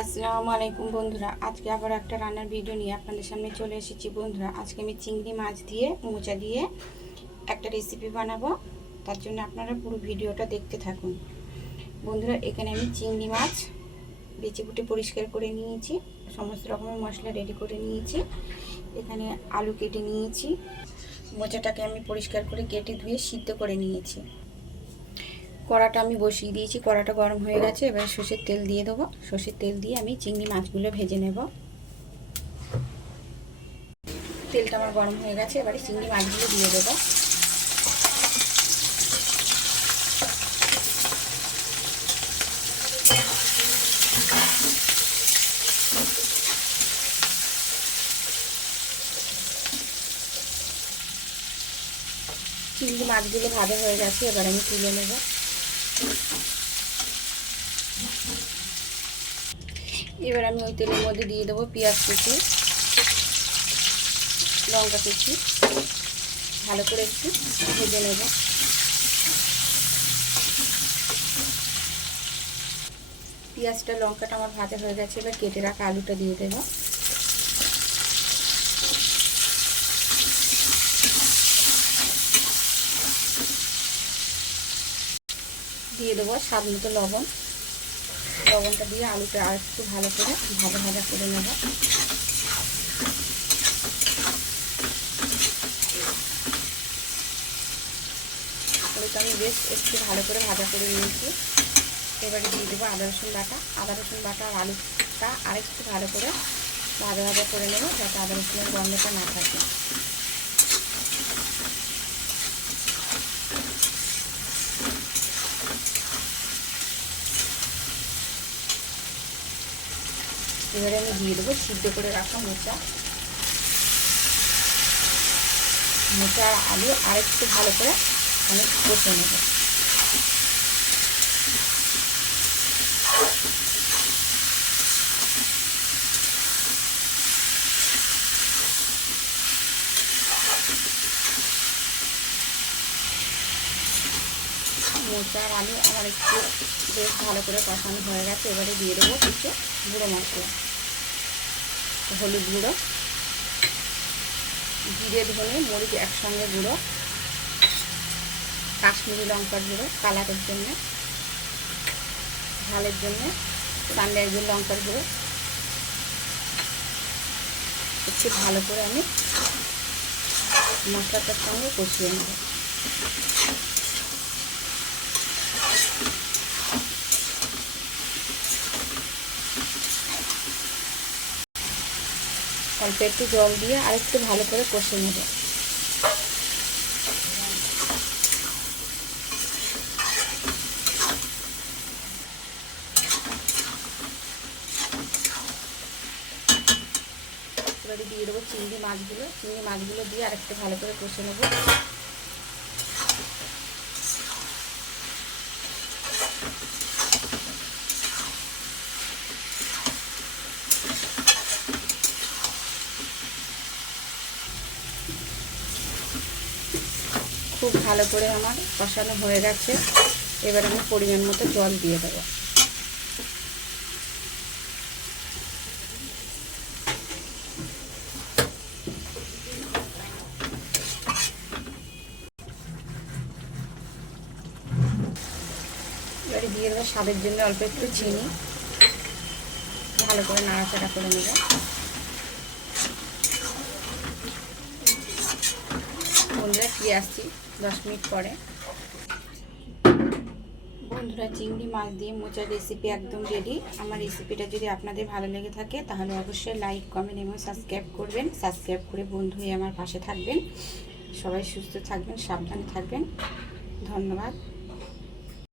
আসসালামু আলাইকুম বন্ধুরা, আজকে আবার একটা রান্নার ভিডিও নিয়ে আপনাদের সামনে চলে এসেছি। বন্ধুরা, আজকে আমি চিংড়ি মাছ দিয়ে মোচা দিয়ে একটা রেসিপি বানাবো। তার জন্য আপনারা পুরো ভিডিওটা দেখতে থাকুন। বন্ধুরা, এখানে আমি চিংড়ি মাছ বেছে কুটে পরিষ্কার করে নিয়েছি, সমস্ত রকমের মশলা রেডি করে নিয়েছি। এখানে আলু কেটে নিয়েছি, মোচাটাকে আমি পরিষ্কার করে কেটে ধুয়ে সিদ্ধ করে নিয়েছি। কড়াটা আমি বসিয়ে দিয়েছি, কড়াটা গরম হয়ে গেছে। এবার সর্ষের তেল দিয়ে দেবো। সর্ষের তেল দিয়ে আমি চিংড়ি মাছগুলো ভেজে নেব। তেলটা আমার গরম হয়ে গেছে, এবারে চিংড়ি মাছগুলো দিয়ে দেবো। চিংড়ি মাছগুলো ভাজা হয়ে গেছে, এবার আমি তুলে নেব। এবার আমি ওই তেলের মধ্যে দিয়ে দেবো পেঁয়াজ কুচি, লঙ্কা কুচি, ভালো করে একটু ভেজে নেব। পেঁয়াজটা লঙ্কাটা আমার ভাজা হয়ে গেছে, এবার কেটে রাখা আলুটা দিয়ে দেবো। দিয়ে দেবো স্বাদ মতো লবণ। লবণটা দিয়ে আলুটা আর একটু ভালো করে ভাজা ভাজা করে নেব। আলুটা আমি বেশ একটু ভালো করে ভাজা করে নিয়েছি। এবারে দিয়ে দেবো আদা রসুন বাটা। আদা রসুন বাটা আর আলুটা আরেকটু ভালো করে ভাজা ভাজা করে নেব, যাতে আদা রসুনের গন্ধটা না থাকে। এবারে আমি দিয়ে দেবো সিদ্ধ করে রাখা মোচা। মোচা আর আলু আরেকটু ভালো করে আমি কষে নেব। মোচা আর আলু আমার একটু বেশ ভালো করে কষানো হয়ে গেছে। এবারে দিয়ে দেবো কিছু গুঁড়ো মশলা, হলুদ গুঁড়ো, জিরে ধনে মরিচ একসঙ্গে গুঁড়ো, কাশ্মীরি লঙ্কার গুঁড়ো কালারের জন্য, ঝালের জন্য সানরাইজের লঙ্কার গুঁড়ো। একটু ভালো করে আমি মশলাটার সঙ্গে কষিয়ে নেব। অল্প একটু জল দিয়ে আরেকটু ভালো করে কষে নেব। এবারে দিয়ে দেবো চিংড়ি মাছগুলো দিয়ে আরেকটু ভালো করে কষে নেব। খুব ভালো করে আমার কষানো হয়ে গেছে। এবার আমি পরিমাণ মতো জল দিয়ে দেবো। এবারে দিয়ে দেবো স্বাদের জন্য অল্প একটু চিনি। ভালো করে নাড়াচাড়া করে নেব। বন্ধুরা, ফিরে আসছি 10 মিনিট পরে। বন্ধুরা, চিংড়ি মাছ দিয়ে মোচার রেসিপি একদম রেডি। আমার রেসিপিটা যদি আপনাদের ভালো লেগে থাকে তাহলে অবশ্যই লাইক, কমেন্ট এবং সাবস্ক্রাইব করবেন। সাবস্ক্রাইব করে বন্ধু হয়ে আমার পাশে থাকবেন। সবাই সুস্থ থাকবেন, সাবধানে থাকবেন। ধন্যবাদ।